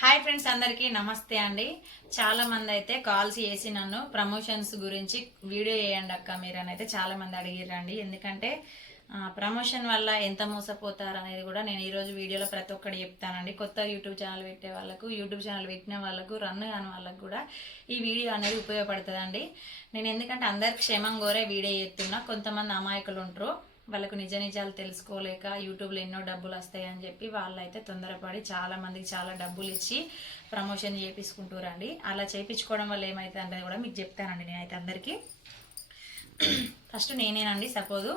Hi friends అందరికీ నమస్తే అండి. చాలా మంది అయితే కాల్స్ చేసి నన్ను ప్రమోషన్స్ గురించి వీడియో చేయండి అక్క మీరు అని అయితే చాలా మంది అడిగిరండి ఎందుకంటే ప్రమోషన్ వల్ల ఎంత మోసపోతారు అనేది కూడా నేను ఈరోజు వీడియోలో ప్రతి ఒక్కటి చెప్తానండి. కొత్త యూట్యూబ్ ఛానల్ పెట్టే వాళ్ళకు యూట్యూబ్ ఛానల్ పెట్టిన వాళ్ళకు రన్ కాని వాళ్ళకు కూడా ఈ వీడియో అనేది ఉపయోగపడుతుందండి. నేను ఎందుకంటే అందరు క్షేమం కోరే వీడియో చేస్తున్నా. కొంతమంది అమాయకులు ఉంటారు. వాళ్ళకు నిజ నిజాలు తెలుసుకోలేక యూట్యూబ్లో ఎన్నో డబ్బులు వస్తాయని చెప్పి వాళ్ళైతే తొందరపడి చాలా మందికి చాలా డబ్బులు ఇచ్చి ప్రమోషన్ చేపించుకుంటారండి. అలా చేయించుకోవడం వల్ల ఏమైతే అనేది కూడా మీకు చెప్తానండి నేనైతే అందరికీ. ఫస్ట్ నేనేనండి సపోజు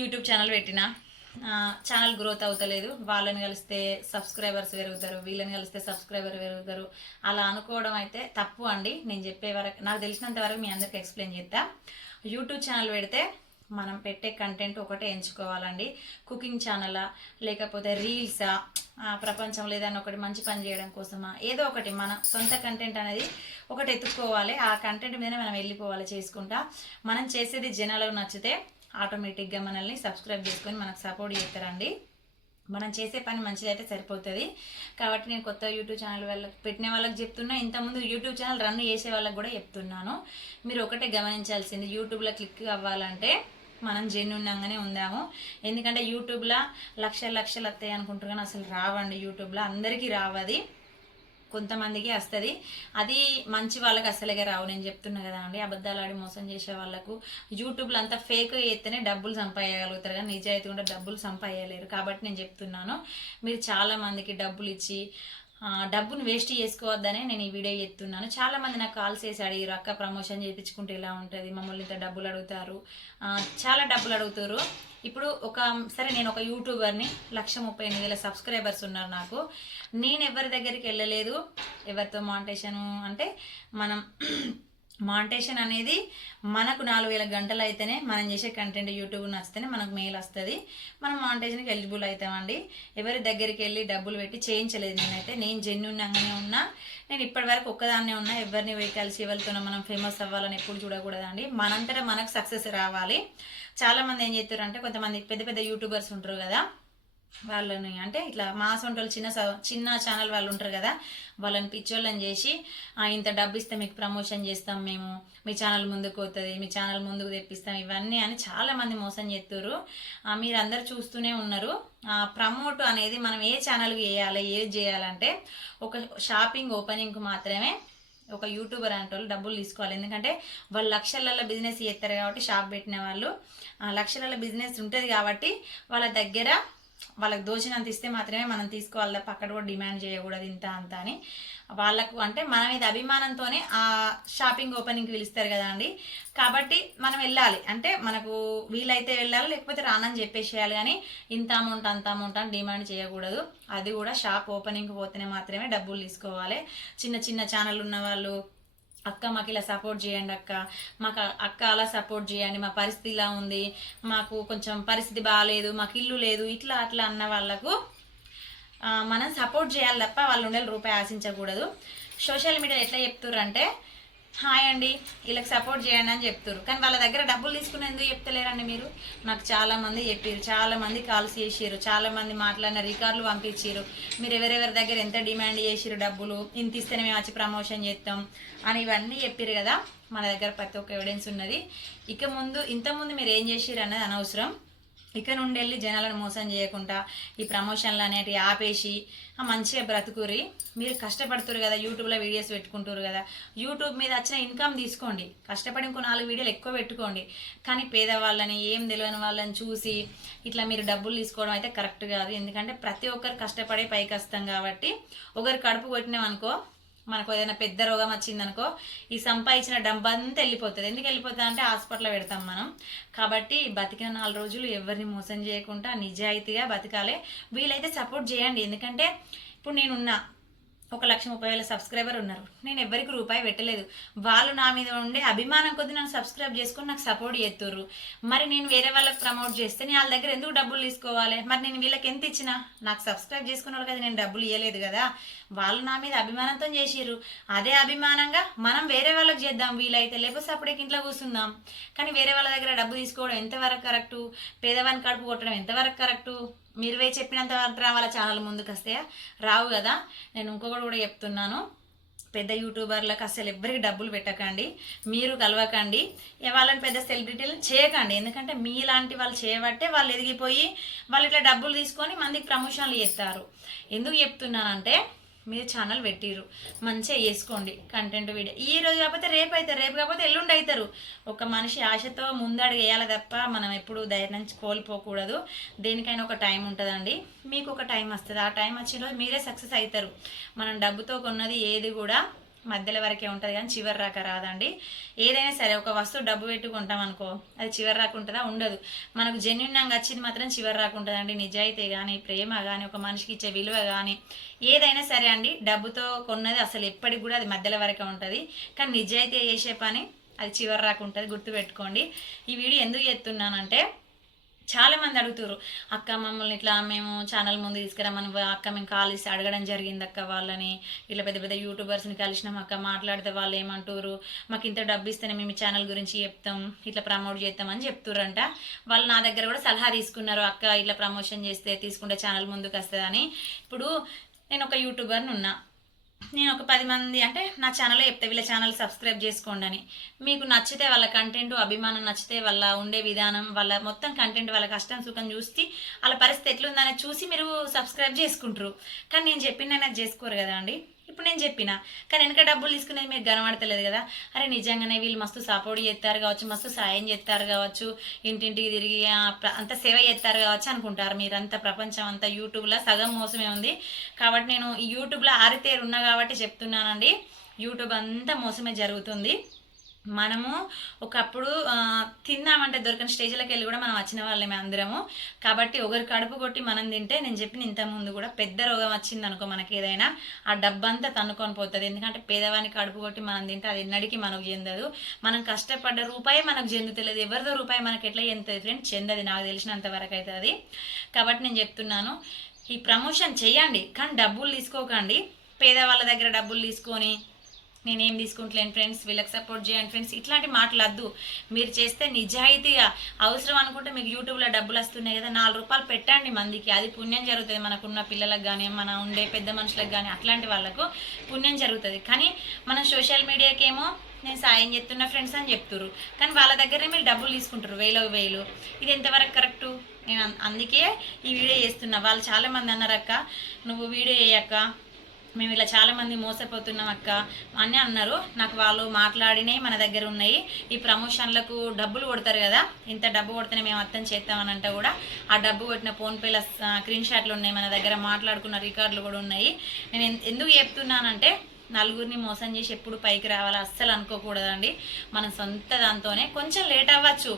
యూట్యూబ్ ఛానల్ పెట్టిన. ఛానల్ గ్రోత్ అవుతలేదు. వాళ్ళని కలిస్తే సబ్స్క్రైబర్స్ పెరుగుతారు వీళ్ళని కలిస్తే సబ్స్క్రైబర్ పెరుగుతారు. అలా అనుకోవడం అయితే తప్పు అండి. నేను చెప్పే వరకు నాకు తెలిసినంత వరకు మీ అందరికి ఎక్స్ప్లెయిన్ చేస్తా. యూట్యూబ్ ఛానల్ పెడితే మనం పెట్టే కంటెంట్ ఒకటే ఎంచుకోవాలండి. కుకింగ్ ఛానలా లేకపోతే రీల్సా ప్రపంచంలో ఏదైనా ఒకటి మంచి పని చేయడం కోసమా ఏదో ఒకటి మన సొంత కంటెంట్ అనేది ఒకటి ఎత్తుక్కోవాలి ఆ కంటెంట్ మీద మనం వెళ్ళిపోవాలి చేసుకుంటా. మనం చేసేది జనాలకు నచ్చితే ఆటోమేటిక్గా మనల్ని సబ్స్క్రైబ్ చేసుకొని మనకు సపోర్ట్ చేస్తారండి. మనం చేసే పని మంచిదైతే సరిపోతుంది. కాబట్టి నేను కొత్త యూట్యూబ్ ఛానల్ వాళ్ళకి పెట్టిన వాళ్ళకి చెప్తున్నా. ఇంతకుముందు యూట్యూబ్ ఛానల్ రన్ చేసే వాళ్ళకి కూడా చెప్తున్నాను. మీరు ఒకటే గమనించాల్సింది. యూట్యూబ్లో క్లిక్ అవ్వాలంటే మనం జెన్యున్గానే ఉందాము. ఎందుకంటే యూట్యూబ్లో లక్షల లక్షలు వస్తాయి అనుకుంటారు కానీ అసలు రావండి యూట్యూబ్లో. అందరికీ రావది కొంతమందికి వస్తుంది. అది మంచి వాళ్ళకి అసలుగా రావు. నేను చెప్తున్నా కదా అండి అబద్ధాలు ఆడి మోసం చేసే వాళ్ళకు యూట్యూబ్లో అంతా ఫేక్ చేస్తేనే డబ్బులు సంపాదగలుగుతారు కానీ నిజాయితీ కూడా డబ్బులు సంపాదలేరు కాబట్టి నేను చెప్తున్నాను మీరు చాలామందికి డబ్బులు ఇచ్చి డబ్బును వేస్ట్ చేసుకోవద్దనే నేను ఈ వీడియో చెప్తున్నాను చాలా మంది నాకు కాల్స్ చేసి అడిగారు అక్క ప్రమోషన్ చేయించుకుంటే ఇలా ఉంటుంది మమ్మల్ని ఇంత డబ్బులు అడుగుతారు. చాలా డబ్బులు అడుగుతారు ఇప్పుడు ఒక సరే నేను ఒక యూట్యూబర్ని లక్ష ముప్పై ఎనిమిది వేల సబ్స్క్రైబర్స్ ఉన్నారు నాకు. నేను ఎవరి దగ్గరికి వెళ్ళలేదు ఎవరితో మాంటేషన్ అంటే మనం మాంటేషన్ అనేది మనకు నాలుగు వేల గంటలు అయితేనే మనం చేసే కంటెంట్ యూట్యూబ్ నచ్చితేనే మనకు మెయిల్ వస్తుంది. మనం మాంటేషన్కి ఎలిజిబుల్ అవుతామండి ఎవరి దగ్గరికి వెళ్ళి డబ్బులు పెట్టి చేయించలేదు నేనైతే. నేను జెన్యున్గానే ఉన్నా. నేను ఇప్పటి వరకు ఒక్కదాన్నే ఉన్నా. ఎవరిని పోయి కలిసి ఎవరితోనో మనం ఫేమస్ అవ్వాలని ఎప్పుడు చూడకూడదండి. మనంతటా మనకు సక్సెస్ రావాలి. చాలా మంది ఏం చేస్తారు అంటే కొంతమంది పెద్ద పెద్ద యూట్యూబర్స్ ఉంటారు కదా. వాళ్ళని అంటే ఇట్లా మా సొంటలు చిన్న స- చిన్న ఛానల్ వాళ్ళు ఉంటారు కదా వాళ్ళని పిచ్చోళ్ళని చేసి ఇంత డబ్బు ఇస్తే మీకు ప్రమోషన్ చేస్తాం మేము మీ ఛానల్ ముందుకు పోతుంది మీ ఛానల్ ముందుకు తెప్పిస్తాం ఇవన్నీ అని చాలామంది మోసం చేస్తారు మీరు అందరు చూస్తూనే ఉన్నారు. ప్రమోట్ అనేది మనం ఏ ఛానల్కి వేయాలి ఏది చేయాలంటే ఒక షాపింగ్ ఓపెనింగ్కి మాత్రమే ఒక యూట్యూబర్ అంటే వాళ్ళు డబ్బులు తీసుకోవాలి. ఎందుకంటే వాళ్ళు లక్షలలో బిజినెస్ చేస్తారు కాబట్టి షాప్ పెట్టిన వాళ్ళు. ఆ లక్షలలో బిజినెస్ ఉంటుంది కాబట్టి వాళ్ళ దగ్గర వాళ్ళకి దోచినంత ఇస్తే మాత్రమే మనం తీసుకోవాలి తప్ప అక్కడ కూడా డిమాండ్ చేయకూడదు ఇంత అంత అని. వాళ్ళకు అంటే మన మీద అభిమానంతోనే ఆ షాపింగ్ ఓపెనింగ్కి పిలుస్తారు కదా అండి. కాబట్టి మనం వెళ్ళాలి. అంటే మనకు వీలైతే వెళ్ళాలి లేకపోతే రానని చెప్పేసేయాలి కానీ ఇంత అమౌంట్ అంత అమౌంట్ అని డిమాండ్ చేయకూడదు. అది కూడా షాప్ ఓపెనింగ్కి పోతేనే మాత్రమే డబ్బులు తీసుకోవాలి. చిన్న చిన్న ఛానల్ ఉన్న వాళ్ళు అక్క మాకు ఇలా సపోర్ట్ చేయండి అక్క. మాకు అక్క అలా సపోర్ట్ చేయండి. మా పరిస్థితి ఇలా ఉంది. మాకు కొంచెం పరిస్థితి బాగాలేదు మాకు ఇల్లు లేదు. ఇట్లా అట్లా అన్న వాళ్ళకు మనం సపోర్ట్ చేయాలి తప్ప వాళ్ళు ఉండే రూపాయి ఆశించకూడదు. సోషల్ మీడియా ఎట్లా చెప్తుర్రంటే హాయ్ అండి. వీళ్ళకి సపోర్ట్ చేయండి అని చెప్తారు కానీ వాళ్ళ దగ్గర డబ్బులు తీసుకుని ఎందుకు చెప్తలేరండి మీరు? నాకు చాలామంది చెప్పారు చాలామంది కాల్స్ చేసిర్రు. చాలామంది మాట్లాడిన రికార్డులు పంపించారు మీరు ఎవరెవరి దగ్గర ఎంత డిమాండ్ చేసారు డబ్బులు? ఇంత ఇస్తేనే మేము వచ్చి ప్రమోషన్ చేస్తాం అని ఇవన్నీ చెప్పారు కదా. మన దగ్గర ప్రతి ఒక్క ఎవిడెన్స్ ఉన్నది. ఇక ముందు ఇంతకుముందు మీరు ఏం చేసిర్రు అన్నది అనవసరం. ఇక నుండి వెళ్ళి జనాలను మోసం చేయకుండా ఈ ప్రమోషన్లు అనేటివి ఆపేసి మంచిగా బ్రతుకురి మీరు కష్టపడుతురు కదా యూట్యూబ్లో వీడియోస్ పెట్టుకుంటారు కదా. యూట్యూబ్ మీద వచ్చిన ఇన్కమ్ తీసుకోండి. కష్టపడి ఇంకో నాలుగు వీడియోలు ఎక్కువ పెట్టుకోండి. కానీ పేదవాళ్ళని ఏం తెలియని వాళ్ళని చూసి ఇట్లా మీరు డబ్బులు తీసుకోవడం అయితే కరెక్ట్ కాదు. ఎందుకంటే ప్రతి ఒక్కరు కష్టపడే పైకి వస్తాం కాబట్టి ఒకరు కడుపు కొట్టినాం అనుకో మనకు ఏదైనా పెద్ద రోగం వచ్చిందనుకో ఈ సంపాదించిన డబ్బు అంతా వెళ్ళిపోతుంది. ఎందుకు వెళ్ళిపోతుంది అంటే హాస్పిటల్లో పెడతాం మనం. కాబట్టి బతికిన నాలుగు రోజులు ఎవరిని మోసం చేయకుండా నిజాయితీగా బతకాలి. వీలైతే సపోర్ట్ చేయండి. ఎందుకంటే ఇప్పుడు నేనున్నా ఒక లక్ష ముప్పై వేల సబ్స్క్రైబర్ ఉన్నారు. నేను ఎవరికి రూపాయి పెట్టలేదు. వాళ్ళు నా మీద ఉండే అభిమానం కొద్ది నన్ను సబ్స్క్రైబ్ చేసుకొని నాకు సపోర్ట్ చేస్తుర్రు మరి నేను వేరే వాళ్ళకి ప్రమోట్ చేస్తే నేను వాళ్ళ దగ్గర ఎందుకు డబ్బులు తీసుకోవాలి? మరి నేను వీళ్ళకి ఎంత ఇచ్చినా? నాకు సబ్స్క్రైబ్ చేసుకున్న వాళ్ళకి నేను డబ్బులు ఇవ్వలేదు కదా. వాళ్ళు నా మీద అభిమానంతో చేసిర్రు. అదే అభిమానంగా మనం వేరే వాళ్ళకి చేద్దాం వీలైతే. లేకపోతే అప్పుడే ఇంట్లో కూర్చుందాం. కానీ వేరే వాళ్ళ దగ్గర డబ్బు తీసుకోవడం ఎంతవరకు కరెక్టు? పేదవాని కడుపు కొట్టడం ఎంతవరకు కరెక్టు? మీరువే చెప్పినంత మాత్రం వాళ్ళ ఛానల్ ముందుకు వస్తే రావు కదా. నేను ఇంకొకటి కూడా చెప్తున్నాను. పెద్ద యూట్యూబర్లకు అసలు ఎవరికి డబ్బులు పెట్టకండి. మీరు కలవకండి. వాళ్ళని పెద్ద సెలబ్రిటీలను చేయకండి. ఎందుకంటే మీలాంటి వాళ్ళు చేయబట్టే వాళ్ళు ఎదిగిపోయి వాళ్ళు ఇట్లా డబ్బులు తీసుకొని మందికి ప్రమోషన్లు చేస్తారు ఎందుకు చెప్తున్నానంటే మీరు ఛానల్ పెట్టిరు మంచిగా చేసుకోండి కంటెంట్ వీడియో ఈ రోజు కాకపోతే రేపు అవుతారు రేపు కాకపోతే ఎల్లుండి అవుతారు ఒక మనిషి ఆశతో ముందడుగు వేయాలి తప్ప మనం ఎప్పుడు ధైర్యం కోల్పోకూడదు. దేనికైనా ఒక టైం ఉంటుందండి. మీకు ఒక టైం వస్తుంది. ఆ టైం వచ్చిన రోజు మీరే సక్సెస్ అవుతారు మనం డబ్బుతో కొన్నది ఏది కూడా మధ్యలో వరకే ఉంటుంది కానీ చివరి రాక రాదండి. ఏదైనా సరే ఒక వస్తువు డబ్బు పెట్టుకుంటాం అనుకో అది చివరి రాక ఉంటుందా? ఉండదు. మనకు జెన్యున్గా వచ్చింది మాత్రం చివరి రాక ఉంటుందండి. నిజాయితీ కానీ ప్రేమ కానీ ఒక మనిషికి ఇచ్చే విలువ కానీ ఏదైనా సరే అండి డబ్బుతో కొన్నది అసలు ఎప్పటికి కూడా అది మధ్యలో వరకే ఉంటుంది. కానీ నిజాయితీ చేసే పని అది చివరి రాక ఉంటుంది గుర్తుపెట్టుకోండి. ఈ వీడియో ఎందుకు చేస్తున్నానంటే చాలా మంది అడుగుతారు అక్క మమ్మల్ని ఇట్లా మేము ఛానల్ ముందు తీసుకురామని అక్క మేము కాల్ ఇస్తే అడగడం జరిగింది అక్క వాళ్ళని. ఇట్లా పెద్ద పెద్ద యూట్యూబర్స్ని కలిసినాం అక్క మాట్లాడితే వాళ్ళు ఏమంటారు మాకు ఇంత డబ్బు ఇస్తేనే మేము ఛానల్ గురించి చెప్తాం ఇట్లా ప్రమోట్ చేస్తామని చెప్తురంట వాళ్ళు నా దగ్గర కూడా సలహా తీసుకున్నారు అక్క ఇట్లా ప్రమోషన్ చేస్తే తీసుకుంటే ఛానల్ ముందుకు వస్తుందని. ఇప్పుడు నేను ఒక యూట్యూబర్ని ఉన్నా. నేను ఒక పది మంది అంటే నా ఛానల్లో చెప్తే వీళ్ళ ఛానల్ సబ్స్క్రైబ్ చేసుకోండి అని మీకు నచ్చితే వాళ్ళ కంటెంట్ అభిమానం నచ్చితే వాళ్ళ ఉండే విధానం వాళ్ళ మొత్తం కంటెంట్ వాళ్ళ కష్టం సుఖం చూసి వాళ్ళ పరిస్థితి ఎట్లుందని చూసి మీరు సబ్స్క్రైబ్ చేసుకుంటారు. కానీ నేను చెప్పిన చేసుకోరు కదా అండి. ఇప్పుడు నేను చెప్పిన కానీ వెనక డబ్బులు తీసుకునేది మీకు కనబడతలేదు కదా. అరే నిజంగానే వీళ్ళు మస్తు సపోర్ట్ చేస్తారు కావచ్చు మస్తు సాయం చేస్తారు కావచ్చు ఇంటింటికి తిరిగి అంత సేవ చేస్తారు కావచ్చు అనుకుంటారు మీరంతా ప్రపంచం అంతా. యూట్యూబ్లో సగం మోసమే ఉంది. కాబట్టి నేను ఈ యూట్యూబ్లో ఆరితేరు ఉన్నా కాబట్టి చెప్తున్నానండి. యూట్యూబ్ అంతా మోసమే జరుగుతుంది. మనము ఒకప్పుడు తిందామంటే దొరికిన స్టేజ్లోకి వెళ్ళి కూడా మనం వచ్చిన వాళ్ళమే అందరము. కాబట్టి ఒకరు కడుపు కొట్టి మనం తింటే నేను చెప్పిన ఇంతకుముందు ముందు కూడా పెద్ద రోగం వచ్చింది అనుకో మనకి ఏదైనా ఆ డబ్బంతా తన్నుకొని పోతుంది. ఎందుకంటే పేదవానికి కడుపు కొట్టి మనం తింటే అది ఎన్నడికి మనకు చెందదు. మనం కష్టపడ్డ రూపాయి మనకు చెందుతలేదు. ఎవరిదో రూపాయి మనకి ఎట్లా చెందుతుంది ఫ్రెండ్ చెందది. నాకు తెలిసినంత వరకు అయితే అది. కాబట్టి నేను చెప్తున్నాను ఈ ప్రమోషన్ చేయండి కానీ డబ్బులు తీసుకోకండి. పేదవాళ్ళ దగ్గర డబ్బులు తీసుకొని నేనేం తీసుకుంటలేను ఫ్రెండ్స్ వీళ్ళకి సపోర్ట్ చేయండి ఫ్రెండ్స్. ఇట్లాంటి మాటలద్దు మీరు చేస్తే నిజాయితీగా అవసరం అనుకుంటే మీకు యూట్యూబ్లో డబ్బులు వస్తున్నాయి కదా నాలుగు రూపాయలు పెట్టండి మందికి. అది పుణ్యం జరుగుతుంది. మనకున్న పిల్లలకు కానీ మన ఉండే పెద్ద మనుషులకు కానీ అట్లాంటి వాళ్ళకు పుణ్యం జరుగుతుంది. కానీ మన సోషల్ మీడియాకేమో నేను సాయం చేస్తున్న ఫ్రెండ్స్ అని చెప్తున్నారు కానీ వాళ్ళ దగ్గరే మీరు డబ్బులు తీసుకుంటారు వేలు వేలు. ఇది ఎంతవరకు కరెక్టు నేను అందుకే ఈ వీడియో చేస్తున్నా. వాళ్ళు చాలామంది అన్నారు అక్క నువ్వు వీడియో చేయక్క. మేము ఇలా చాలామంది మోసపోతున్నాం అక్క అని అన్నారు. నాకు వాళ్ళు మాట్లాడినవి మన దగ్గర ఉన్నాయి. ఈ ప్రమోషన్లకు డబ్బులు కొడతారు కదా ఇంత డబ్బు కొడితేనే మేము అర్థం చేస్తామని అంటే కూడా. ఆ డబ్బు కొట్టిన ఫోన్పేల స్క్రీన్ షాట్లు ఉన్నాయి మన దగ్గర మాట్లాడుకున్న రికార్డులు కూడా ఉన్నాయి. నేను ఎందుకు చెప్తున్నానంటే నలుగురిని మోసం చేసి ఎప్పుడు పైకి రావాలో అస్సలు అనుకోకూడదండి. మనం సొంత దాంతోనే కొంచెం లేట్ అవ్వచ్చు.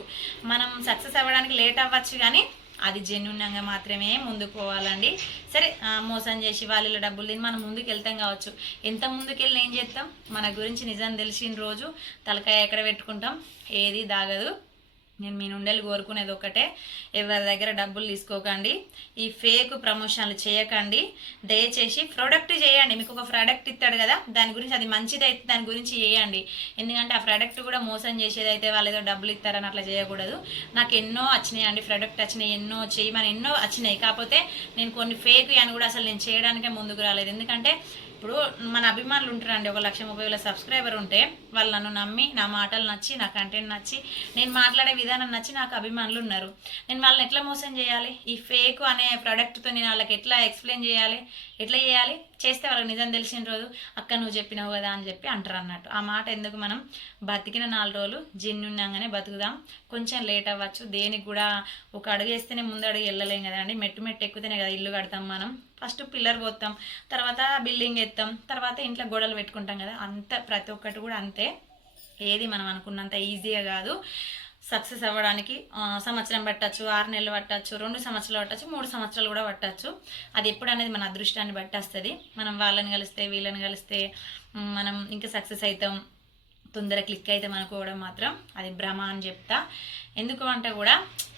మనం సక్సెస్ అవ్వడానికి లేట్ అవ్వచ్చు కానీ అది జెన్యున్గా మాత్రమే ముందుకు పోవాలండి సరే మోసం చేసి వాళ్ళ డబ్బులు తిని మనం ముందుకు వెళ్తాం కావచ్చు. ఎంత ముందుకెళ్ళి ఏం చేస్తాం? మన గురించి నిజం తెలిసిన రోజు తలకాయ ఎక్కడ పెట్టుకుంటాం? ఏది దాగదు. నేను మీ నుండి కోరుకునేది ఒకటే. ఎవరి దగ్గర డబ్బులు తీసుకోకండి. ఈ ఫేక్ ప్రమోషన్లు చేయకండి. దయచేసి ప్రోడక్ట్ చేయండి. మీకు ఒక ప్రోడక్ట్ ఇస్తాడు కదా దాని గురించి అది మంచిదైతే దాని గురించి చేయండి. ఎందుకంటే ఆ ప్రోడక్ట్ కూడా మోసం చేసేది అయితే వాళ్ళు ఏదో డబ్బులు ఇస్తారని అట్లా చేయకూడదు. నాకు ఎన్నో వచ్చినాయి అండి ప్రోడక్ట్ వచ్చినాయి ఎన్నో చేయమని ఎన్నో వచ్చినాయి. కాకపోతే నేను కొన్ని ఫేక్ అని కూడా అసలు నేను చేయడానికే ముందుకు రాలేదు. ఎందుకంటే ఇప్పుడు మన అభిమానులు ఉంటారండి ఒక లక్ష ముప్పై వేల సబ్స్క్రైబర్ ఉంటే వాళ్ళు నన్ను నమ్మి నా మాటలు నచ్చి నా కంటెంట్ నచ్చి నేను మాట్లాడే విధానం నచ్చి నాకు అభిమానులు ఉన్నారు. నేను వాళ్ళని ఎట్లా మోసం చేయాలి? ఈ ఫేక్ అనే ప్రోడక్ట్తో నేను వాళ్ళకి ఎట్లా ఎక్స్ప్లెయిన్ చేయాలి? ఎట్లా చేయాలి? చేస్తే వాళ్ళకి నిజం తెలిసిన రోజు అక్క నువ్వు చెప్పినావు కదా అని చెప్పి అంటారు అన్నట్టు. ఆ మాట ఎందుకు మనం బతికిన నాలుగు రోజులు జిన్నున్నాగానే బతుకుదాం. కొంచెం లేట్ అవ్వచ్చు. దేనికి కూడా ఒక అడుగు వేస్తేనే ముందు అడుగు వెళ్ళలేం కదండి. మెట్టు మెట్టు ఎక్కుతేనే కదా ఇల్లు కడతాం మనం. ఫస్ట్ పిల్లర్ పోతాం తర్వాత బిల్డింగ్ ఎత్తాం తర్వాత ఇంట్లో గోడలు పెట్టుకుంటాం కదా అంత ప్రతి ఒక్కటి కూడా అంతే. ఏది మనం అనుకున్నంత ఈజీగా కాదు. సక్సెస్ అవ్వడానికి సంవత్సరం పట్టచ్చు ఆరు నెలలు పట్టచ్చు రెండు సంవత్సరాలు పట్టచ్చు మూడు సంవత్సరాలు కూడా పట్టచ్చు. అది ఎప్పుడు అనేది మన అదృష్టాన్ని బట్టి వస్తుంది. మనం వాళ్ళని కలిస్తే వీళ్ళని కలిస్తే మనం ఇంకా సక్సెస్ అవుతాం. తొందర క్లిక్ అయితే అనుకోవడం మాత్రం అది భ్రమ అని చెప్తా. ఎందుకు అంటే కూడా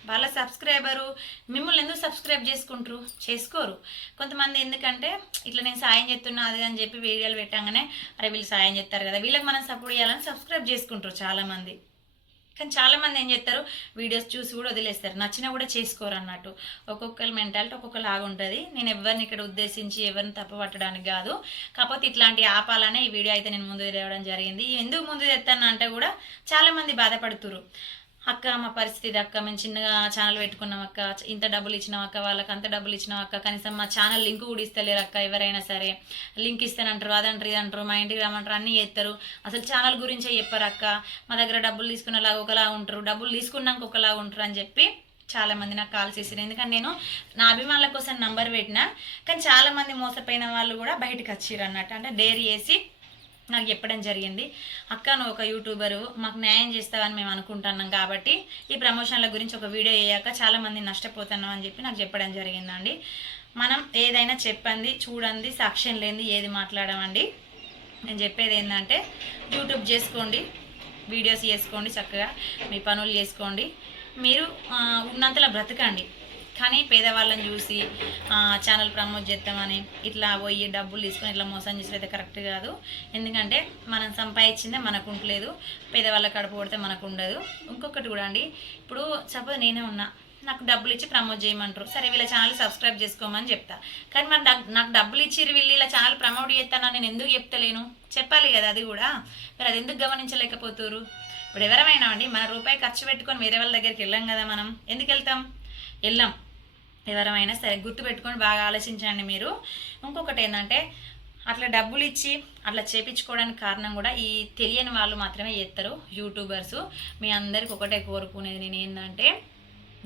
వాళ్ళ సబ్స్క్రైబరు మిమ్మల్ని ఎందుకు సబ్స్క్రైబ్ చేసుకుంటారు? చేసుకోరు. కొంతమంది ఎందుకంటే ఇట్లా నేను సాయం చేస్తున్నా అది అని చెప్పి వీడియోలు పెట్టంగానే అరే వీళ్ళు సాయం చేస్తారు కదా వీళ్ళకి మనం సపోర్ట్ చేయాలని సబ్స్క్రైబ్ చేసుకుంటారు చాలామంది. కానీ చాలామంది ఏం చేస్తారు వీడియోస్ చూసి కూడా వదిలేస్తారు. నచ్చినా కూడా చేసుకోరు అన్నట్టు. ఒక్కొక్కరి మెంటాలిటీ ఒక్కొక్కలాగా ఉంటుంది. నేను ఎవరిని ఇక్కడ ఉద్దేశించి ఎవరిని తప్పు పట్టడానికి కాదు. కాకపోతే ఇట్లాంటి ఆపాలనే ఈ వీడియో అయితే నేను ముందు తేవడం జరిగింది. ఎందుకు ముందు తెస్తాను అంటే కూడా చాలామంది బాధపడుతురు అక్క మా పరిస్థితి అక్క. మేము చిన్నగా ఛానల్ పెట్టుకున్నాం అక్క. ఇంత డబ్బులు ఇచ్చినాం అక్క వాళ్ళకి అంత డబ్బులు ఇచ్చినాం అక్క. కనీసం మా ఛానల్ లింక్ కూడా ఇస్తలేరు అక్క ఎవరైనా సరే. లింక్ ఇస్తానంటారు అదంటారు ఇదంటారు. మా ఇంటికి రమ్మంటారు అన్నీ చేస్తారు. అసలు ఛానల్ గురించే చెప్పారు అక్క. మా దగ్గర డబ్బులు తీసుకున్నలాగా ఒకలాగా ఉంటారు. డబ్బులు తీసుకున్నాక ఒకలాగా ఉంటారు అని చెప్పి చాలామంది నాకు కాల్ చేసారు ఎందుకంటే నేను నా అభిమానుల కోసం నంబర్ పెట్టినా కానీ చాలామంది మోసపోయిన వాళ్ళు కూడా బయటకు వచ్చిర్రు అన్నట్టు అంటే డేర్ చేసి నాకు చెప్పడం జరిగింది. అక్క నువ్వు ఒక యూట్యూబరు మాకు న్యాయం చేస్తావని మేము అనుకుంటున్నాం కాబట్టి ఈ ప్రమోషన్ల గురించి ఒక వీడియో వేయక చాలామంది నష్టపోతున్నాం అని చెప్పి నాకు చెప్పడం జరిగిందండి. మనం ఏదైనా చెప్పండి చూడండి సాక్ష్యం లేని ఏది మాట్లాడమండి. నేను చెప్పేది ఏంటంటే యూట్యూబ్ చేసుకోండి వీడియోస్ చేసుకోండి చక్కగా మీ పనులు చేసుకోండి. మీరు ఉన్నంతలా ఉన్నంతలో బ్రతకండి. కానీ పేదవాళ్ళని చూసి ఛానల్ ప్రమోట్ చేస్తామని ఇట్లా పోయి డబ్బులు తీసుకొని ఇట్లా మోసం చేసేది అయితే కరెక్ట్ కాదు. ఎందుకంటే మనం సంపాదించిందే మనకు ఉండలేదు. పేదవాళ్ళ కడుపు కొడితే మనకు ఉండదు. ఇంకొకటి కూడా అండి ఇప్పుడు సపోజ్ నేనే ఉన్నా నాకు డబ్బులు ఇచ్చి ప్రమోట్ చేయమంటారు. సరే వీళ్ళ ఛానల్ సబ్స్క్రైబ్ చేసుకోమని చెప్తా. కానీ మరి నాకు- నాకు డబ్బులు ఇచ్చి వీళ్ళు ఇలా ఛానల్ ప్రమోట్ చేస్తానని నేను ఎందుకు చెప్తలేను? చెప్పాలి కదా అది కూడా. మరి అది ఎందుకు గమనించలేకపోతున్నారు ఇప్పుడు ఎవరమైనా అండి మన రూపాయి ఖర్చు పెట్టుకొని వేరే వాళ్ళ దగ్గరికి వెళ్ళాం కదా మనం. ఎందుకు వెళ్తాం? వెళ్ళాం. ఎవరమైనా సరే గుర్తు పెట్టుకొని బాగా ఆలోచించండి మీరు. ఇంకొకటి ఏంటంటే అట్లా డబ్బులు ఇచ్చి అట్లా చేపించుకోవడానికి కారణం కూడా ఈ తెలియని వాళ్ళు మాత్రమే చేస్తారు యూట్యూబర్స్. మీ అందరికి ఒకటే కోరుకునేది నేను ఏంటంటే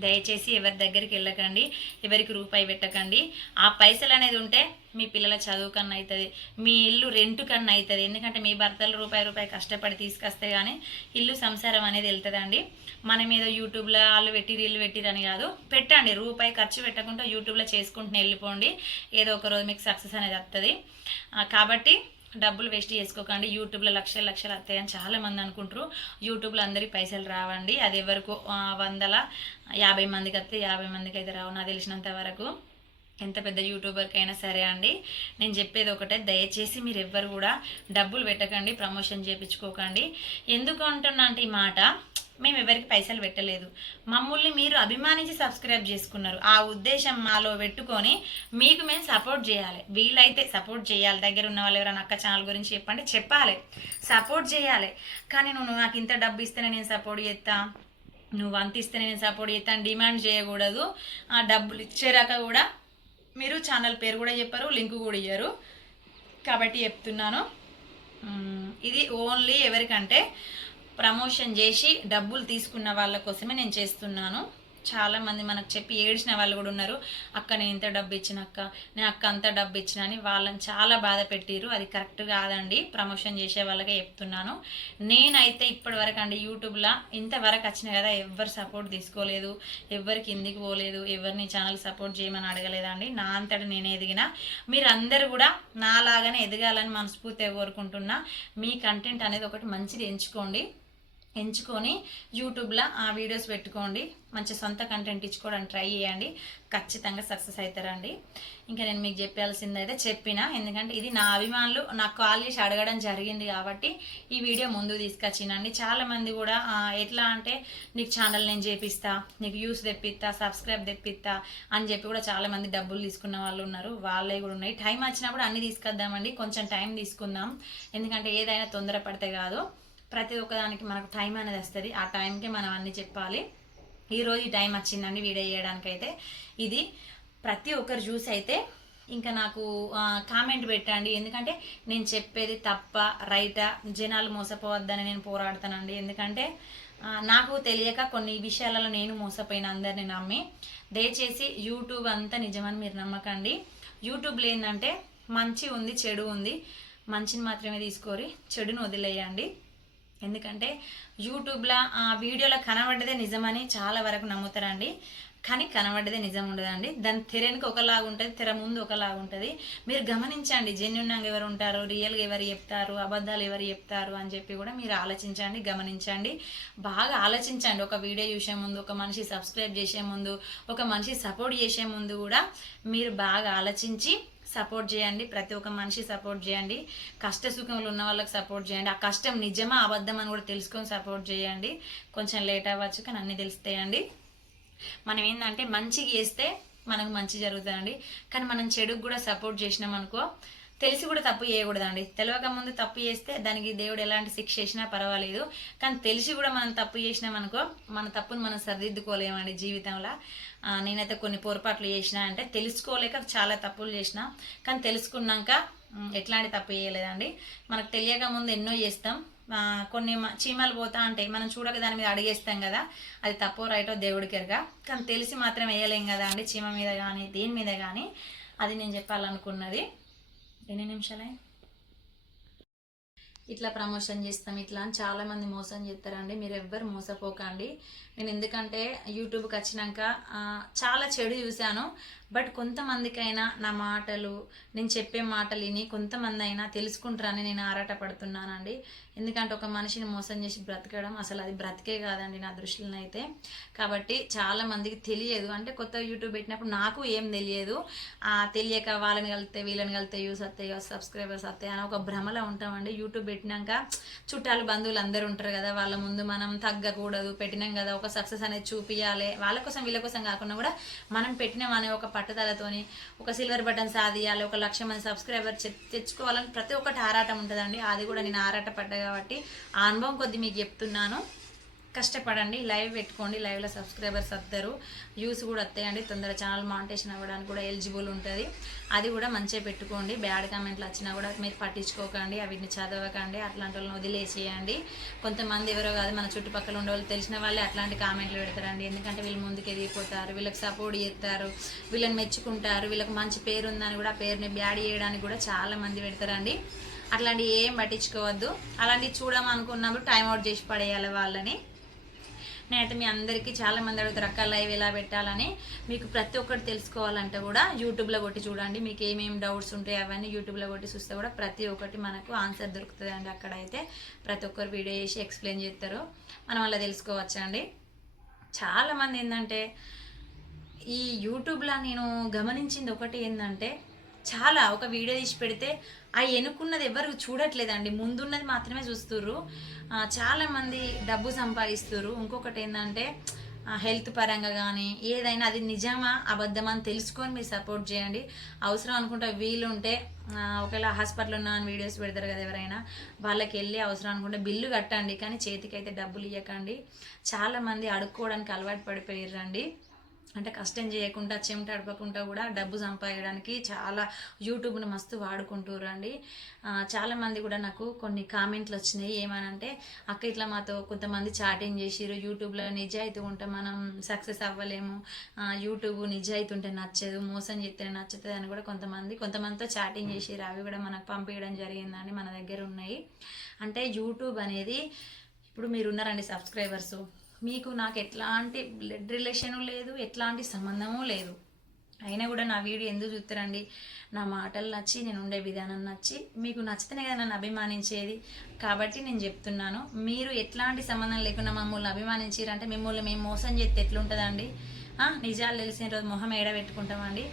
దయచేసి ఎవరి దగ్గరికి వెళ్ళకండి ఎవరికి రూపాయి పెట్టకండి. ఆ పైసలు అనేది ఉంటే మీ పిల్లల చదువు కన్నా అవుతుంది మీ ఇల్లు రెంట్ కన్నా అవుతుంది ఎందుకంటే మీ భర్తలు రూపాయి రూపాయి కష్టపడి తీసుకొస్తే కానీ ఇల్లు సంసారం అనేది వెళ్తుందండి. మనం ఏదో యూట్యూబ్లో వాళ్ళు పెట్టిరు ఇల్లు పెట్టిరని కాదు. పెట్టండి రూపాయి ఖర్చు పెట్టకుండా యూట్యూబ్లో చేసుకుంటూ వెళ్ళిపోండి. ఏదో ఒక రోజు మీకు సక్సెస్ అనేది వస్తుంది కాబట్టి డబ్బులు వేస్ట్ చేసుకోకండి. యూట్యూబ్లో లక్షల లక్షలు వస్తాయని చాలా మంది అనుకుంటారు. యూట్యూబ్లో అందరికీ పైసలు రావండి. అది ఎవరికో వందల యాభై మందికి వస్తే యాభై మందికి అయితే రావు. నాకు తెలిసినంత వరకు ఎంత పెద్ద యూట్యూబర్కి అయినా సరే అండి నేను చెప్పేది ఒకటే దయచేసి మీరు ఎవ్వరు కూడా డబ్బులు పెట్టకండి ప్రమోషన్ చేయించుకోకండి ఎందుకు అంటున్నా అంటే ఈ మాట మేము ఎవరికి పైసలు పెట్టలేదు. మమ్మల్ని మీరు అభిమానించి సబ్స్క్రైబ్ చేసుకున్నారు. ఆ ఉద్దేశం మాలో పెట్టుకొని మీకు మేము సపోర్ట్ చేయాలి. వీలైతే సపోర్ట్ చేయాలి. దగ్గర ఉన్న వాళ్ళు ఎవరైనా అక్క ఛానల్ గురించి చెప్పండి చెప్పాలి. సపోర్ట్ చేయాలి. కానీ నువ్వు నాకు ఇంత డబ్బు ఇస్తేనే నేను సపోర్ట్ చేస్తా. నువ్వు అంత ఇస్తేనే నేను సపోర్ట్ చేస్తాను డిమాండ్ చేయకూడదు. ఆ డబ్బులు ఇచ్చేరాక కూడా మీరు ఛానల్ పేరు కూడా చెప్పారు లింక్ కూడా ఇయ్యారు. కాబట్టి చెప్తున్నాను. ఇది ఓన్లీ ఎవరికంటే ప్రమోషన్ చేసి డబ్బులు తీసుకున్న వాళ్ళ కోసమే నేను చేస్తున్నాను. చాలామంది మనకు చెప్పి ఏడ్చిన వాళ్ళు కూడా ఉన్నారు. అక్క నేను ఇంత డబ్బు ఇచ్చిన అక్క నేను అక్క అంత డబ్బు ఇచ్చిన అని వాళ్ళని చాలా బాధ పెట్టిరు అది కరెక్ట్ కాదండి. ప్రమోషన్ చేసే వాళ్ళకే చెప్తున్నాను. నేనైతే ఇప్పటివరకు అండి యూట్యూబ్లో ఇంతవరకు వచ్చిన కదా ఎవ్వరు సపోర్ట్ తీసుకోలేదు. ఎవ్వరికి ఎందుకు పోలేదు. ఎవరిని ఛానల్ సపోర్ట్ చేయమని అడగలేదండి నా అంతటా నేను ఎదిగిన. మీరందరూ కూడా నాలాగానే ఎదగాలని మనస్ఫూర్తిగా కోరుకుంటున్నా. మీ కంటెంట్ అనేది ఒకటి మంచిది ఎంచుకోండి. ఎంచుకొని యూట్యూబ్లో ఆ వీడియోస్ పెట్టుకోండి. మంచి సొంత కంటెంట్ ఇచ్చుకోవడానికి ట్రై చేయండి. ఖచ్చితంగా సక్సెస్ అవుతారండి ఇంకా నేను మీకు చెప్పాల్సింది అయితే చెప్పిన ఎందుకంటే ఇది నా అభిమానులు నాకు కాల్ చేసి అడగడం జరిగింది కాబట్టి ఈ వీడియో ముందుకు తీసుకొచ్చినండి. చాలామంది కూడా ఎట్లా అంటే నీకు ఛానల్ నేను చేపిస్తా నీకు యూస్ తెప్పిస్తా సబ్స్క్రైబ్ తెప్పిస్తా అని చెప్పి కూడా చాలామంది డబ్బులు తీసుకున్న వాళ్ళు ఉన్నారు. వాళ్ళే కూడా ఉన్నాయి. టైం వచ్చినప్పుడు అన్ని తీసుకొద్దామండి. కొంచెం టైం తీసుకుందాం. ఎందుకంటే ఏదైనా తొందరపడితే కాదు. ప్రతి ఒక్కదానికి మనకు టైం అనేది వస్తుంది. ఆ టైంకి మనం అన్ని చెప్పాలి. ఈరోజు ఈ టైం వచ్చిందండి వీడియో చేయడానికి అయితే ఇది ప్రతి ఒక్కరు చూసి అయితే ఇంకా నాకు కామెంట్ పెట్టండి. ఎందుకంటే నేను చెప్పేది తప్ప రైటా జనాలు మోసపోవద్దని నేను పోరాడుతానండి. ఎందుకంటే నాకు తెలియక కొన్ని విషయాలలో నేను మోసపోయిన అందరిని నమ్మి దయచేసి యూట్యూబ్ అంతా నిజమని మీరు నమ్మకండి. యూట్యూబ్లో ఏంటంటే మంచి ఉంది చెడు ఉంది. మంచిని మాత్రమే తీసుకోరి చెడును వదిలేయండి. ఎందుకంటే యూట్యూబ్లో ఆ వీడియోలో కనబడ్డదే నిజమని చాలా వరకు నమ్ముతారండి. కానీ కనబడ్డదే నిజం ఉండదండి. దాని తెరనికి ఒకలాగా ఉంటుంది తెర ముందు ఒకలాగా ఉంటుంది. మీరు గమనించండి జెన్యున్గా ఎవరు ఉంటారు రియల్గా ఎవరు చెప్తారు అబద్ధాలు ఎవరు చెప్తారు అని చెప్పి కూడా మీరు ఆలోచించండి గమనించండి. బాగా ఆలోచించండి. ఒక వీడియో చూసే ముందు ఒక మనిషి సబ్స్క్రైబ్ చేసే ముందు ఒక మనిషి సపోర్ట్ చేసే ముందు కూడా మీరు బాగా ఆలోచించి సపోర్ట్ చేయండి ప్రతి ఒక్క మనిషి సపోర్ట్ చేయండి కష్ట సుఖంలో ఉన్న వాళ్ళకి సపోర్ట్ చేయండి ఆ కష్టం నిజమా అబద్ధం అని కూడా తెలుసుకొని సపోర్ట్ చేయండి. కొంచెం లేట్ అవ్వచ్చు కానీ అన్నీ తెలుస్తాయండి. మనం ఏంటంటే మంచిగా చేస్తే మనకు మంచి జరుగుతుందండి. కానీ మనం చెడుకు కూడా సపోర్ట్ చేసినాం అనుకో తెలిసి కూడా తప్పు చేయకూడదండి. తెలియక ముందు తప్పు చేస్తే దానికి దేవుడు ఎలాంటి శిక్ష చేసినా పర్వాలేదు. కానీ తెలిసి కూడా మనం తప్పు చేసినామనుకో మన తప్పును మనం సరిదిద్దుకోలేమండి జీవితంలో. నేనైతే కొన్ని పొరపాట్లు చేసిన అంటే తెలుసుకోలేక చాలా తప్పులు చేసిన. కానీ తెలుసుకున్నాక ఎట్లాంటి తప్పు చేయలేదండి. మనకు తెలియక ముందు ఎన్నో చేస్తాం. కొన్ని మ- చీమలు పోతా ఉంటాయి. మనం చూడక దాని మీద అడిగేస్తాం కదా. అది తప్పో రైటో దేవుడికి ఎరగా కానీ తెలిసి మాత్రం వేయలేం కదా అండి చీమ మీద కానీ దేని మీద కానీ అది నేను చెప్పాలనుకున్నది. ఎన్ని నిమిషాలే ఇట్లా ప్రమోషన్ చేస్తాం ఇట్లా అని చాలా మంది మోసం చేస్తారండి. మీరు ఎవ్వరు మోసపోకండి. నేను ఎందుకంటే యూట్యూబ్కి వచ్చినాక చాలా చెడు చూశాను. బట్ కొంతమందికైనా నా మాటలు నేను చెప్పే మాటలు విని కొంతమంది అయినా తెలుసుకుంటారని నేను ఆరాట పడుతున్నానండి ఎందుకంటే ఒక మనిషిని మోసం చేసి బ్రతకడం అసలు అది బ్రతికే కాదండి నా దృష్టిలో అయితే. కాబట్టి చాలా మందికి తెలియదు. అంటే కొత్త యూట్యూబ్ పెట్టినప్పుడు నాకు ఏం తెలియదు. తెలియక వాళ్ళని కలితే వీళ్ళని కలితే యూస్ వస్తాయి సబ్స్క్రైబర్స్ వస్తాయి అని ఒక భ్రమలో ఉంటామండి. యూట్యూబ్ పెట్టినాక చుట్టాలు బంధువులు అందరూ ఉంటారు కదా వాళ్ళ ముందు మనం తగ్గకూడదు పెట్టినాం కదా ఒక సక్సెస్ అనేది చూపించాలి వాళ్ళ కోసం వీళ్ళ కోసం కాకుండా కూడా మనం పెట్టినాం అనే ఒక పట్టుదలతోని ఒక సిల్వర్ బటన్ సాధియాలి ఒక లక్ష మంది సబ్స్క్రైబర్ తెచ్చుకోవాలని ప్రతి ఒక్కటి ఆరాటం ఉంటుందండి. అది కూడా నేను ఆరాట పడ్డా కాబట్టి ఆ అనుభవం కొద్ది మీకు చెప్తున్నాను. కష్టపడండి లైవ్ పెట్టుకోండి లైవ్లో సబ్స్క్రైబర్స్ వస్తారు వ్యూస్ కూడా వస్తాయండి తొందర ఛానల్ మానిటేషన్ అవ్వడానికి కూడా ఎలిజిబుల్ ఉంటుంది. అది కూడా మంచిగా పెట్టుకోండి బ్యాడ్ కామెంట్లు వచ్చినా కూడా మీరు పట్టించుకోకండి అవిటిని చదవకండి అట్లాంటి వాళ్ళని వదిలేసేయండి. కొంతమంది ఎవరో కాదు మన చుట్టుపక్కల ఉండే వాళ్ళు తెలిసిన వాళ్ళే అట్లాంటి కామెంట్లు పెడతారండి. ఎందుకంటే వీళ్ళు ముందుకు ఎదిగిపోతారు వీళ్ళకి సపోర్ట్ చేస్తారు వీళ్ళని మెచ్చుకుంటారు వీళ్ళకి మంచి పేరు ఉందని కూడా పేరుని బ్యాడ్ చేయడానికి కూడా చాలా మంది పెడతారండి. అట్లాంటివి ఏం పట్టించుకోవద్దు. అలాంటివి చూడమనుకున్నప్పుడు టైం అవుట్ చేసి పడేయాలి వాళ్ళని. నేనైతే మీ అందరికీ చాలా మంది అడుగుతారు అక్క లైవ్ ఎలా పెట్టాలని? మీకు ప్రతి ఒక్కటి తెలుసుకోవాలంటే కూడా యూట్యూబ్లో కొట్టి చూడండి. మీకు ఏమేమి డౌట్స్ ఉంటాయి అవన్నీ యూట్యూబ్లో కొట్టి చూస్తే కూడా ప్రతి ఒక్కటి మనకు ఆన్సర్ దొరుకుతుంది అండి అక్కడైతే ప్రతి ఒక్కరు వీడియో చేసి ఎక్స్ప్లెయిన్ చేస్తారు. మనం అలా తెలుసుకోవచ్చండి చాలామంది ఏంటంటే ఈ యూట్యూబ్లో నేను గమనించింది ఒకటి ఏంటంటే చాలా ఒక వీడియో తీసి పెడితే ఆ ఎనుకున్నది ఎవరు చూడట్లేదండి. ముందున్నది మాత్రమే చూస్తుర్రు. చాలామంది డబ్బు సంపాదిస్తుర్రు. ఇంకొకటి ఏంటంటే హెల్త్ పరంగా కానీ ఏదైనా అది నిజమా అబద్ధమా అని తెలుసుకొని మీరు సపోర్ట్ చేయండి. అవసరం అనుకుంటే వీలు ఉంటే ఒకవేళ హాస్పిటల్ ఉన్న అని వీడియోస్ పెడతారు కదా ఎవరైనా వాళ్ళకి వెళ్ళి అవసరం అనుకుంటే బిల్లు కట్టండి. కానీ చేతికి అయితే డబ్బులు ఇవ్వకండి చాలామంది అడుక్కోవడానికి అలవాటు పడిపోయారండి అంటే కష్టం చేయకుండా చెమట అడపకుండా కూడా డబ్బు సంపాదించడానికి చాలా యూట్యూబ్ని మస్తు వాడుకుంటురండి చాలామంది కూడా నాకు కొన్ని కామెంట్లు వచ్చినాయి. ఏమనంటే అక్క ఇట్లా మాతో కొంతమంది చాటింగ్ చేసిరు యూట్యూబ్లో నిజాయితీ ఉంటే మనం సక్సెస్ అవ్వలేము. యూట్యూబ్ నిజాయితీ ఉంటే నచ్చదు. మోసం చేస్తే నచ్చుతుంది అని కూడా కొంతమంది కొంతమందితో చాటింగ్ చేసిరు అవి కూడా మనకు పంపించడం జరిగిందండి. మన దగ్గర ఉన్నాయి. అంటే యూట్యూబ్ అనేది ఇప్పుడు మీరు ఉన్నారండి సబ్స్క్రైబర్స్. మీకు నాకు ఎట్లాంటి బ్లడ్ రిలేషను లేదు ఎట్లాంటి సంబంధము లేదు. అయినా కూడా నా వీడియో ఎందుకు చూస్తారండి? నా మాటలు నచ్చి నేను ఉండే విధానం నచ్చి మీకు నచ్చితేనే కదా నన్ను అభిమానించేది. కాబట్టి నేను చెప్తున్నాను మీరు ఎట్లాంటి సంబంధం లేకుండా మమ్మల్ని అభిమానించారంటే మిమ్మల్ని మేము మోసం చేస్తే ఎట్లుంటుందండి? నిజాలు తెలిసిన రోజు మొహం ఏడబెట్టుకుంటామండి.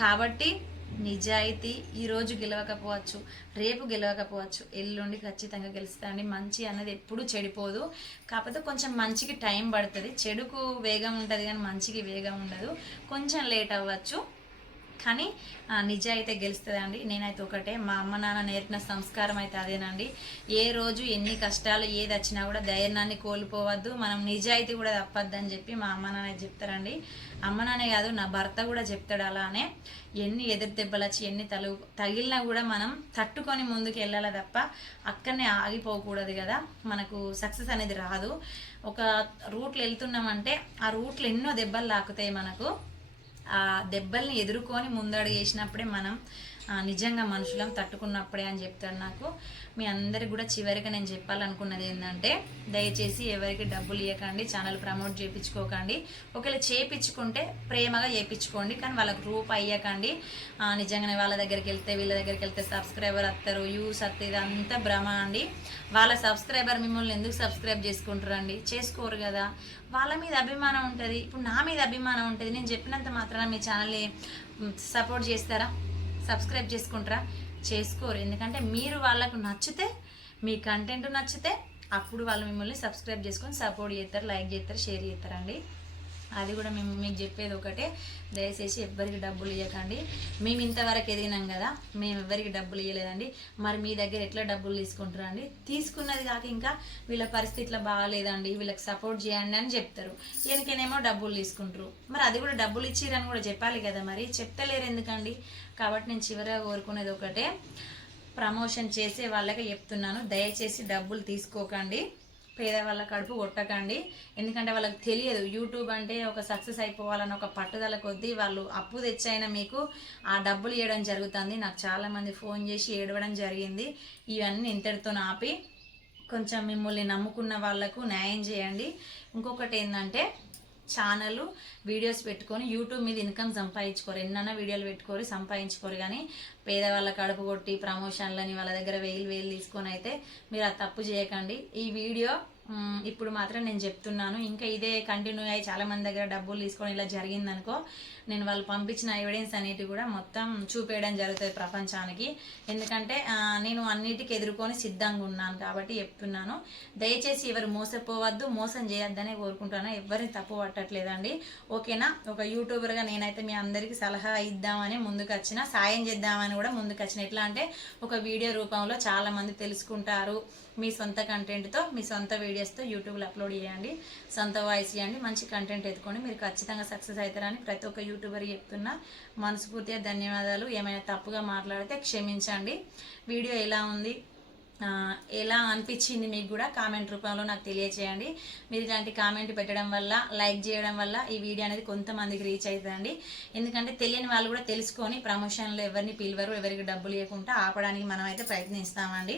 కాబట్టి నిజాయితీ ఈరోజు గెలవకపోవచ్చు రేపు గెలవకపోవచ్చు ఎల్లుండి ఖచ్చితంగా గెలుస్తాండి మంచి అన్నది ఎప్పుడూ చెడిపోదు. కాకపోతే కొంచెం మంచికి టైం పడుతుంది. చెడుకు వేగం ఉంటుంది కానీ మంచికి వేగం ఉండదు. కొంచెం లేట్ అవ్వచ్చు. కానీ నిజం అయితే గెలుస్తుందండి. నేనైతే ఒకటే. మా అమ్మ నాన్న నేర్పిన సంస్కారం అయితే అదేనండి. ఏ రోజు ఎన్ని కష్టాలు ఏది వచ్చినా కూడా ధైర్యాన్ని కోల్పోవద్దు. మనం నిజాయితీ కూడా తప్పద్దు అని చెప్పి మా అమ్మ నాన్న చెప్తారండి. అమ్మ నాన్నే కాదు నా భర్త కూడా చెప్తాడు అలానే. ఎన్ని ఎదురు దెబ్బలు వచ్చి ఎన్ని తలు తగిలినా కూడా మనం తట్టుకొని ముందుకు వెళ్ళాలి తప్ప అక్కడనే ఆగిపోకూడదు కదా. మనకు సక్సెస్ అనేది రాదు. ఒక రూట్లో వెళ్తున్నామంటే ఆ రూట్లో ఎన్నో దెబ్బలు లాకుతాయి మనకు. ఆ దెబ్బల్ని ఎదుర్కొని ముందడుగు వేసినప్పుడే మనం నిజంగా మనుషులం తట్టుకున్నప్పుడే అని చెప్తాడు నాకు. మీ అందరికి కూడా చివరిగా నేను చెప్పాలనుకున్నది ఏంటంటే దయచేసి ఎవరికి డబ్బులు ఇవ్వకండి ఛానల్ ప్రమోట్ చేయించుకోకండి. ఒకవేళ చేయించుకుంటే ప్రేమగా చేయించుకోండి కానీ వాళ్ళకి రూపాయి ఇవ్వకండి నిజంగానే వాళ్ళ దగ్గరికి వెళ్తే వీళ్ళ దగ్గరికి వెళ్తే సబ్స్క్రైబర్ వస్తారు యూస్ వస్తే ఇదంతా భ్రమ అండి. వాళ్ళ సబ్స్క్రైబర్ మిమ్మల్ని ఎందుకు సబ్స్క్రైబ్ చేసుకుంటారండి? చేసుకోరు కదా. వాళ్ళ మీద అభిమానం ఉంటుంది. ఇప్పుడు నా మీద అభిమానం ఉంటుంది. నేను చెప్పినంత మాత్రాన మీ ఛానల్ని సపోర్ట్ చేస్తారా? సబ్స్క్రైబ్ చేసుకుంటారా? చేసుకోరు. ఎందుకంటే మీరు వాళ్ళకు నచ్చితే మీ కంటెంట్ నచ్చితే అప్పుడు వాళ్ళు మిమ్మల్ని సబ్స్క్రైబ్ చేసుకొని సపోర్ట్ చేస్తారు లైక్ చేస్తారు షేర్ చేస్తారండి. అది కూడా మేము మీకు చెప్పేది ఒకటే. దయచేసి ఎవ్వరికి డబ్బులు ఇవ్వకండి మేము ఇంతవరకు ఎదిగినాం కదా మేము ఎవ్వరికి డబ్బులు ఇవ్వలేదండి మరి మీ దగ్గర ఎట్లా డబ్బులు తీసుకుంటారు అండి? తీసుకున్నది కాక ఇంకా వీళ్ళ పరిస్థితి ఇట్లా బాగాలేదండి. వీళ్ళకి సపోర్ట్ చేయండి అని చెప్తారు. ఈయనకేనేమో డబ్బులు తీసుకుంటారు. మరి అది కూడా డబ్బులు ఇచ్చిరని కూడా చెప్పాలి కదా మరి. చెప్తలేరు ఎందుకండి? కాబట్టి నేను చివరిగా కోరుకునేది ఒకటే. ప్రమోషన్ చేసే వాళ్ళకి చెప్తున్నాను. దయచేసి డబ్బులు తీసుకోకండి. పేదవాళ్ళ కడుపు కొట్టకండి. ఎందుకంటే వాళ్ళకి తెలియదు. యూట్యూబ్ అంటే ఒక సక్సెస్ అయిపోవాలని ఒక పట్టుదల కొద్దీ వాళ్ళు అప్పు తెచ్చైనా మీకు ఆ డబ్బులు ఇవ్వడం జరుగుతుంది. నాకు చాలామంది ఫోన్ చేసి ఏడవడం జరిగింది. ఇవన్నీ ఇంతటితో ఆపి కొంచెం మిమ్మల్ని నమ్ముకున్న వాళ్ళకు న్యాయం చేయండి. ఇంకొకటి ఏంటంటే ఛానల్ వీడియోస్ పెట్టుకొని యూట్యూబ్ మీద ఇన్కమ్ సంపాదించుకోరు. ఎన్నైనా వీడియోలు పెట్టుకోరు సంపాదించుకోరు. కానీ పేదవాళ్ళ కడుపు కొట్టి ప్రమోషన్లని వాళ్ళ దగ్గర వేలు వేలు తీసుకొని అయితే మీరు ఆ తప్పు చేయకండి. ఈ వీడియో ఇప్పుడు మాత్రం నేను చెప్తున్నాను. ఇంకా ఇదే కంటిన్యూ అయ్యి చాలా మంది దగ్గర డబ్బులు తీసుకొని ఇలా జరిగిందనుకో నేను వాళ్ళు పంపించిన ఎవిడెన్స్ అనేటివి కూడా మొత్తం చూపేయడం జరుగుతుంది ప్రపంచానికి. ఎందుకంటే నేను అన్నిటికీ ఎదుర్కొని సిద్ధంగా ఉన్నాను కాబట్టి చెప్తున్నాను. దయచేసి ఎవరు మోసపోవద్దు మోసం చేయొద్దనే కోరుకుంటున్నాను. ఎవరిని తప్పు పట్టట్లేదండి. ఓకేనా? ఒక యూట్యూబర్గా నేనైతే మీ అందరికీ సలహా ఇద్దామని ముందుకు వచ్చిన సాయం చేద్దామని కూడా ముందుకు వచ్చిన ఎట్లా అంటే ఒక వీడియో రూపంలో చాలామంది తెలుసుకుంటారు. మీ సొంత కంటెంట్తో మీ సొంత వీడియోస్తో యూట్యూబ్లో అప్లోడ్ చేయండి. సొంత వాయిస్ చేయండి. మంచి కంటెంట్ ఎత్తుకోండి. మీరు ఖచ్చితంగా సక్సెస్ అవుతారని ప్రతి ఒక్క యూట్యూబర్ చెప్తున్నా మనస్ఫూర్తిగా ధన్యవాదాలు. ఏమైనా తప్పుగా మాట్లాడితే క్షమించండి. వీడియో ఎలా ఉంది? ఎలా అనిపించింది మీకు కూడా కామెంట్ రూపంలో నాకు తెలియచేయండి. మీరు ఇలాంటి కామెంట్ పెట్టడం వల్ల లైక్ చేయడం వల్ల ఈ వీడియో అనేది కొంతమందికి రీచ్ అవుతుందండి. ఎందుకంటే తెలియని వాళ్ళు కూడా తెలుసుకొని ప్రమోషన్లో ఎవరిని పిలవరు ఎవరికి డబ్బులు ఇవ్వకుండా ఆపడానికి మనం అయితే ప్రయత్నిస్తామండి.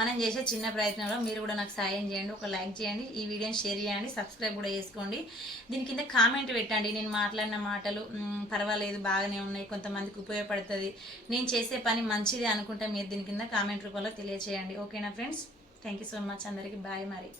మనం చేసే చిన్న ప్రయత్నంలో మీరు కూడా నాకు సాయం చేయండి ఒక లైక్ చేయండి ఈ వీడియోని షేర్ చేయండి సబ్స్క్రైబ్ కూడా చేసుకోండి. దీని కింద కామెంట్ పెట్టండి. నేను మాట్లాడిన మాటలు పర్వాలేదు బాగానే ఉన్నాయి కొంతమందికి ఉపయోగపడుతుంది. నేను చేసే పని మంచిది అనుకుంటే మీరు దీని కింద కామెంట్ రూపంలో తెలియచేయండి. ఓకేనా friends? Thank you so much అందరికీ. బాయ్ మరి.